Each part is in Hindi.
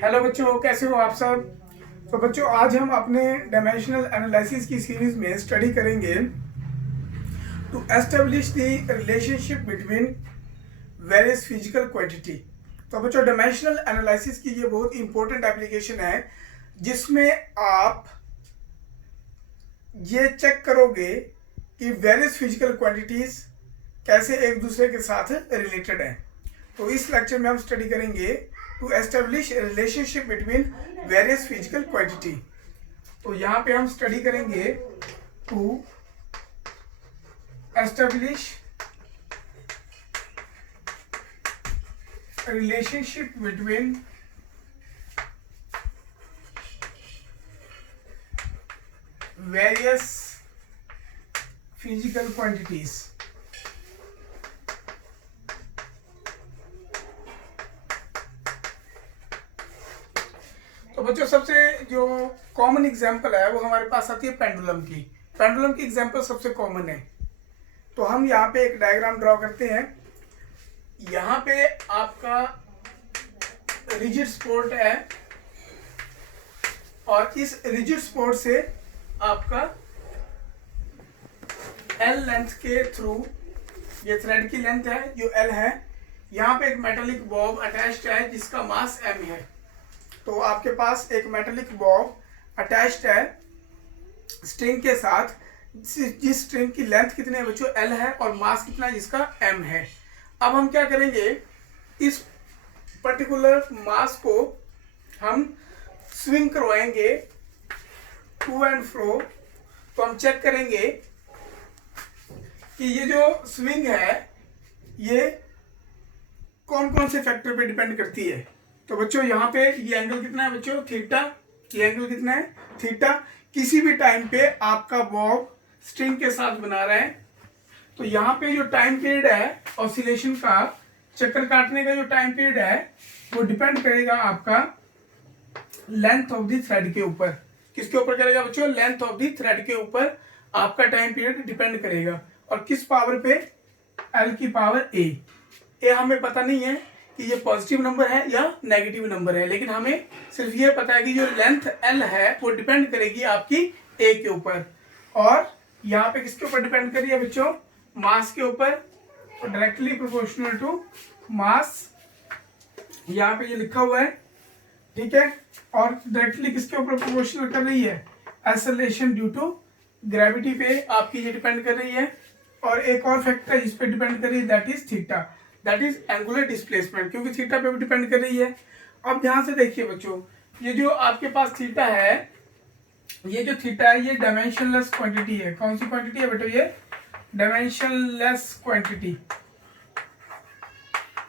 हेलो बच्चों, कैसे हो आप सब। तो बच्चों, आज हम अपने डायमेंशनल एनालिसिस की सीरीज में स्टडी करेंगे to establish the relationship between various physical quantity. तो बच्चों, डायमेंशनल एनालिसिस की ये बहुत इंपॉर्टेंट एप्लीकेशन है जिसमें आप ये चेक करोगे कि वेरियस फिजिकल क्वांटिटीज कैसे एक दूसरे के साथ रिलेटेड हैं। तो इस लेक्चर में हम स्टडी करेंगे to establish relationship between various physical quantity. तो यहाँ पे हम स्टडी करेंगे to establish relationship between various physical quantities. तो बच्चों, सबसे जो कॉमन एग्जांपल है वो हमारे पास आती है पेंडुलम की। पेंडुलम की एग्जांपल सबसे कॉमन है। तो हम यहाँ पे एक डायग्राम ड्रॉ करते हैं। यहाँ पे आपका रिजिड स्पोर्ट है और इस रिजिड स्पोर्ट से आपका एल लेंथ के थ्रू, ये थ्रेड की लेंथ है जो एल है, यहाँ पे एक मेटालिक बॉब अटैच्ड है जिसका मास एम है। तो आपके पास एक मेटालिक बॉब अटैच्ड है स्ट्रिंग के साथ, जिस स्ट्रिंग की लेंथ कितनी है बच्चों, एल है, और मास कितना है जिसका एम है। अब हम क्या करेंगे, इस पर्टिकुलर मास को हम स्विंग करवाएंगे टू एंड फ्रो। तो हम चेक करेंगे कि ये जो स्विंग है ये कौन कौन से फैक्टर पे डिपेंड करती है। तो बच्चों, यहाँ पे ये एंगल कितना है बच्चों, थीटा। ये एंगल कितना है, थीटा। किसी भी टाइम पे आपका बॉब स्ट्रिंग के साथ बना रहा है, तो यहाँ पे जो टाइम पीरियड है ऑसिलेशन का, चक्कर काटने का जो टाइम पीरियड है, वो डिपेंड करेगा आपका लेंथ ऑफ द थ्रेड के ऊपर। किसके ऊपर करेगा बच्चों, लेंथ ऑफ द थ्रेड के ऊपर आपका टाइम पीरियड डिपेंड करेगा। और किस पावर पे, एल की पावर ए हमें पता नहीं है कि ये पॉजिटिव नंबर है या नेगेटिव नंबर है, लेकिन हमें सिर्फ ये पता है कि जो लेंथ एल है वो डिपेंड करेगी आपकी ए के ऊपर। और यहाँ पे किसके ऊपर डिपेंड करिए बच्चों, मास के ऊपर। तो डायरेक्टली प्रोपोर्शनल टू मास, यहाँ पे ये लिखा हुआ है, ठीक है। और डायरेक्टली किसके ऊपर प्रोपोर्शनल कर रही है, एक्सेलरेशन ड्यू टू ग्रेविटी पे आपकी ये डिपेंड कर रही है। और एक और फैक्टर जिस पे डिपेंड कर रही है, that is theta, that is angular displacement, क्योंकि थीटा पे भी डिपेंड कर रही है। अब ध्यान से देखिए बच्चों, ये जो आपके पास थीटा है, ये जो थीटा है ये डायमेंशनलेस क्वांटिटी है। कौन सी क्वांटिटी है बेटा, ये डायमेंशनलेस क्वांटिटी।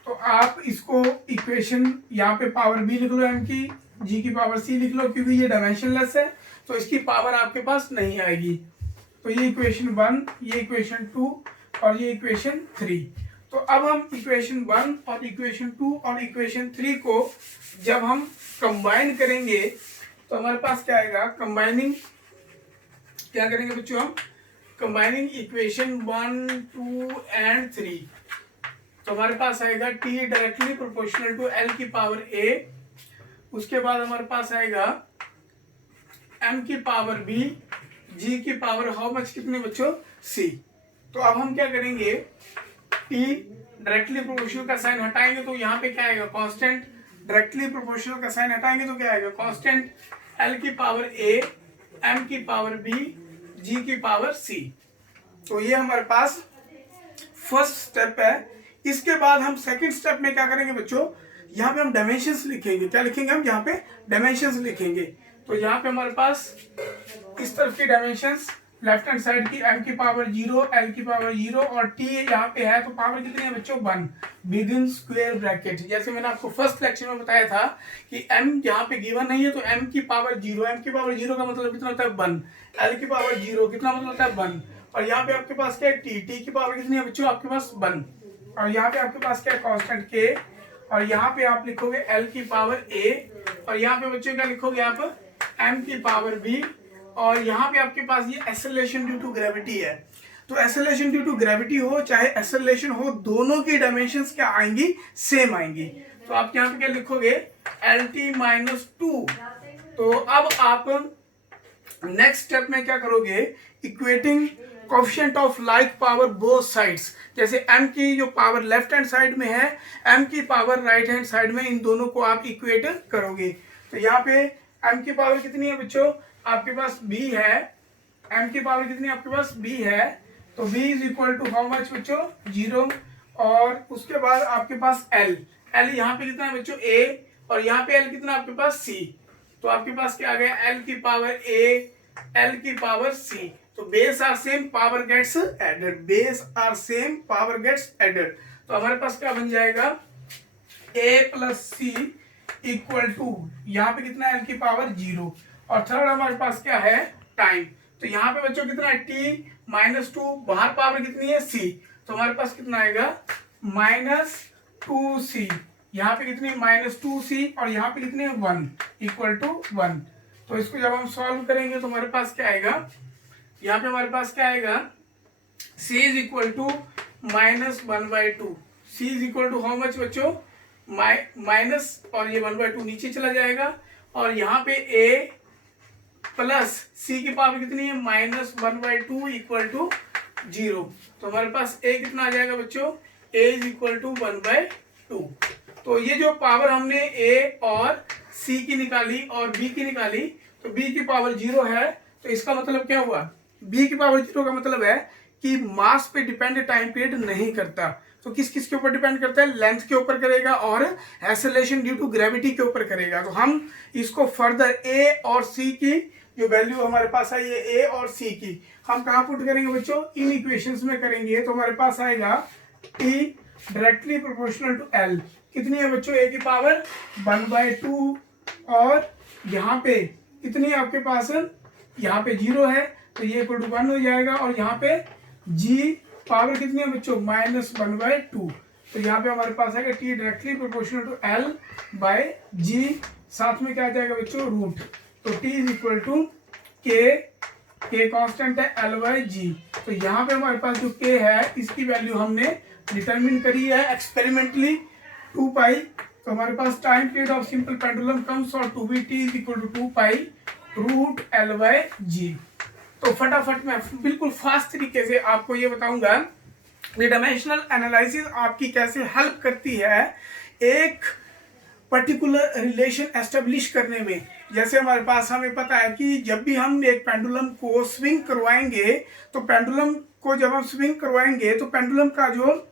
तो आप इसको इक्वेशन यहाँ पे पावर बी लिख लो एम की, जी की पावर सी लिख लो, क्योंकि ये डायमेंशनलेस है तो इसकी पावर आपके पास नहीं आएगी। तो ये इक्वेशन 1, ये इक्वेशन 2 और ये इक्वेशन 3। तो अब हम इक्वेशन 1 और इक्वेशन 2 और इक्वेशन 3 को जब हम कंबाइन करेंगे तो हमारे पास क्या आएगा, कंबाइनिंग क्या करेंगे बच्चों, हम कंबाइनिंग इक्वेशन 1, 2 एंड 3। तो हमारे पास आएगा T directly proportional to L की पावर ए। उसके बाद हमारे पास आएगा एम की पावर बी, जी की पावर हाउ मच, कितने बच्चों, सी। तो अब हम क्या करेंगे, टी डायरेक्टली प्रोपोर्शनल का साइन हटाएंगे तो यहाँ पे क्या आएगा, कांस्टेंट। डायरेक्टली प्रोपोर्शनल का साइन हटाएंगे तो क्या आएगा, कांस्टेंट। एल की पावर ए, एम की पावर बी, जी की पावर सी। तो ये हमारे पास फर्स्ट स्टेप है। इसके बाद हम सेकंड स्टेप में क्या करेंगे बच्चों, यहाँ पे हम डायमेंशंस लिखेंगे। क्या लिखेंगे हम, यहाँ पे डायमेंशंस लिखेंगे। तो यहाँ पे हमारे पास इस तरफ की डायमेंशंस, लेफ्ट हैंड साइड की एम की पावर 0, एल की पावर 0 और टी यहाँ पे है, तो पावर कितनी है बच्चों, 1 विदिन स्क्वायर ब्रैकेट। जैसे मैंने आपको फर्स्ट लेक्चर में बताया था कि एम यहाँ पे गिवन नहीं है, तो एम की पावर 0, एम की पावर 0 का मतलब कितना होता है 1, एल की पावर 0 कितना मतलब होता है 1, और यहाँ पे आपके पास क्या है, टी की पावर कितनी है बच्चों, आपके पास 1, और यहाँ पे आपके पास क्या है, कांस्टेंट के, और यहाँ पे आप लिखोगे एल की पावर ए, और यहाँ पे बच्चों क्या लिखोगे आप, एम की पावर बी, और यहाँ पे आपके पास ये एक्सेलरेशन ड्यू टू ग्रेविटी है। तो एक्सेलरेशन ड्यू टू ग्रेविटी हो चाहे एक्सेलरेशन हो, दोनों की डायमेंशंस क्या आएंगी, सेम आएंगी। तो आप यहाँ पे क्या लिखोगे, LT-2। तो अब आप नेक्स्ट स्टेप में क्या करोगे, equating coefficient of like power both sides. जैसे m की जो पावर लेफ्ट हैंड साइड में है, m की पावर राइट हैंड साइड में, इन दोनों को आप इक्वेट करोगे। तो यहाँ पे m की पावर कितनी है बच्चों, आपके पास b है। m की पावर कितनी है आपके पास, b है। तो b is equal to how much बच्चों, 0। और उसके बाद आपके पास l यहाँ पे कितना है बच्चों, a, और यहाँ पे l कितना आपके पास, c। तो आपके पास क्या आ गया, l की पावर a, l की पावर c। तो base are same, power gets added, base are same, power gets added. तो हमारे पास क्या बन जाएगा, a plus c equal to, यहाँ पे कितना है, l की पावर 0। और थर्ड हमारे पास क्या है, टाइम। तो यहाँ पे बच्चों कितना है, t-2, बाहर पावर कितनी है, c। तो हमारे पास कितना आएगा, -2c। यहाँ पे कितनी, -2c, और यहाँ पे कितनी है, 1 इक्वल टू 1। तो इसको जब हम सॉल्व करेंगे तो हमारे पास क्या आएगा, यहाँ पे हमारे पास क्या आएगा, c is equal to -1/2। c is equal to how much बच्चों, माइनस, और ये 1/2 नीचे चला जाएगा। और यहाँ पे a प्लस c की पावर कितनी है, -1/2 इक्वल टू 0। तो हमारे पास a कितना आ जाएगा बच्चों, a इज इक्वल टू 1/2। तो ये जो पावर हमने a और c की निकाली और b की निकाली, तो b की पावर 0 है। तो इसका मतलब क्या हुआ, b की पावर 0 का मतलब है कि मास पे डिपेंड टाइम पीरियड नहीं करता। तो किस किस के ऊपर डिपेंड करता है, लेंथ के ऊपर करेगा और एक्सेलरेशन ड्यू टू ग्रेविटी के ऊपर करेगा। तो हम इसको फर्दर a और c की जो वैल्यू हमारे पास आई है, a और c की, हम कहाँ पुट करेंगे बच्चों, इन इक्वेशंस में करेंगे। तो हमारे पास आएगा t directly proportional to l, कितनी है बच्चों, a की पावर 1/2, और यहाँ पे कितनी है आपके पास, यहाँ पे 0 है, तो ये इक्वल टू 1 हो जाएगा। और यहाँ पे g पावर कितनी है बच्चों, -1/2। तो यहाँ पे हमारे पास आएगा t directly proportional to l/g, साथ में क्या आ जाएगा बच्चों, रूट। तो t is equal to k constant है, l/g। तो यहाँ पे हमारे पास जो k है, इसकी वैल्यू हमने डिटरमिन करी है एक्सपेरिमेंटली, 2 पाई। तो हमारे पास time period of simple pendulum comes out to be t is equal to 2 pi root l/g। तो फटाफट मैं बिल्कुल फास्ट तरीके से आपको ये बताऊंगा कि डायमेंशनल एनालिसिस आपकी कैसे हेल्प करती है एक पर्टिकुलर रिलेशन एस्टेब्लिश करने में। जैसे हमारे पास, हमें पता है कि जब भी हम एक पेंडुलम को स्विंग करवाएंगे, तो पेंडुलम को जब हम स्विंग करवाएंगे तो पेंडुलम का जो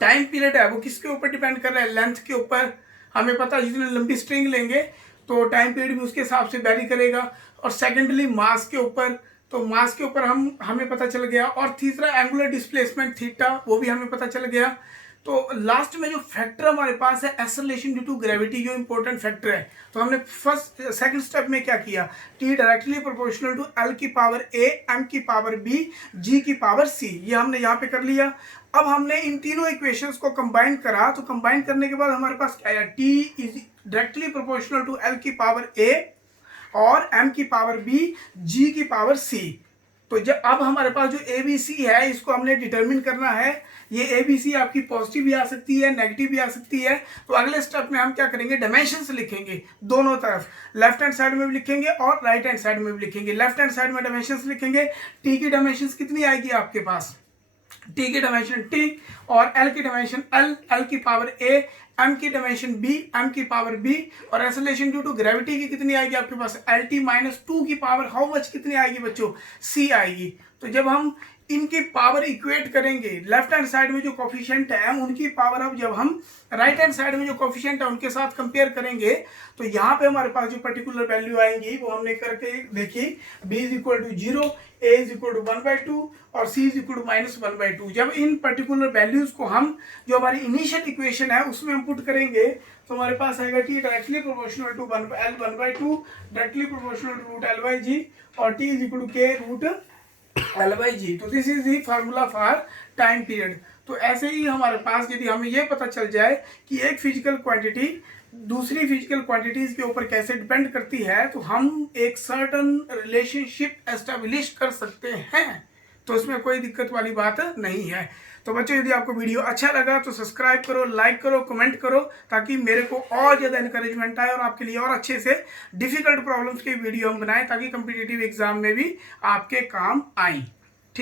टाइम पीरियड है वो किसके ऊपर डिपेंड कर रहा है, लेंथ के ऊपर। हमें पता है जितनी लंबी स्ट्रिंग लेंगे तो टाइम पीरियड भी उसके हिसाब से वैरी करेगा। और सेकेंडली मास के ऊपर, तो मास के ऊपर हमें पता चल गया। और तीसरा एंगुलर डिस्प्लेसमेंट थीटा, वो भी हमें पता चल गया। तो लास्ट में जो फैक्टर हमारे पास है एक्सेलरेशन ड्यू टू ग्रेविटी, जो इंपॉर्टेंट फैक्टर है। तो हमने सेकंड स्टेप में क्या किया, t directly proportional to l की पावर a, m की पावर b, g की पावर c, ये हमने यहाँ पे कर लिया। अब हमने इन तीनों इक्वेशंस को कंबाइन करा। तो कंबाइन करने के बाद हमारे पास क्या आया, t is directly proportional to l की पावर a और m की पावर b, g की पावर c। तो जब अब हमारे पास जो ABC है, इसको हमने डिटरमिन करना है। ये ABC आपकी पॉजिटिव भी आ सकती है, नेगेटिव भी आ सकती है। तो अगले स्टेप में हम क्या करेंगे, डायमेंशंस लिखेंगे दोनों तरफ, लेफ्ट हैंड साइड में भी लिखेंगे और राइट हैंड साइड में भी लिखेंगे। लेफ्ट हैंड साइड में डायमेंशंस लिखेंगे, t की डायमेंशंस कितनी आएगी आपके पास, t की डायमेंशन t, और l की डायमेंशन l की पावर a, m की डायमेंशन b, m की पावर b, और एक्सेलरेशन ड्यू टू ग्रेविटी की कितनी आएगी आपके पास, LT-2 की पावर हाउ मच कितनी आएगी बच्चों, c आएगी। तो जब हम इनकी पावर इक्वेट करेंगे, लेफ्ट हैंड साइड में जो कोफिशिएंट है उनकी पावर, अब जब हम राइट हैंड साइड में जो कोफिशिएंट है उनके साथ कंपेयर करेंगे, तो यहाँ पे हमारे पास जो पर्टिकुलर वैल्यू आएंगी वो हमने करके देखी, b is equal to 0, a is equal to 1/2 और c इज इक्वल टू -1/2। जब इन पर्टिकुलर वैल्यूज को हम जो हमारी इनिशियल इक्वेशन है उसमें हम पुट करेंगे, तो हमारे पास आएगा t directly proportional to l/2 directly proportional to root l/g और t is equal to k root l/g। तो this is the formula for time period. तो ऐसे ही हमारे पास यदि हमें यह पता चल जाए कि एक फिजिकल क्वांटिटी दूसरी फिजिकल क्वांटिटीज के ऊपर कैसे डिपेंड करती है, तो हम एक सर्टन रिलेशनशिप एस्टेब्लिश कर सकते हैं। तो इसमें कोई दिक्कत वाली बात नहीं है। तो बच्चों यदि आपको वीडियो अच्छा लगा तो सब्सक्राइब करो, लाइक करो, कमेंट करो, ताकि मेरे को और ज़्यादा इंकरेजमेंट आए और आपके लिए और अच्छे से डिफ़िकल्ट प्रॉब्लम्स की वीडियो हम बनाएं, ताकि कम्पिटिटिव एग्जाम में भी आपके काम आएँ।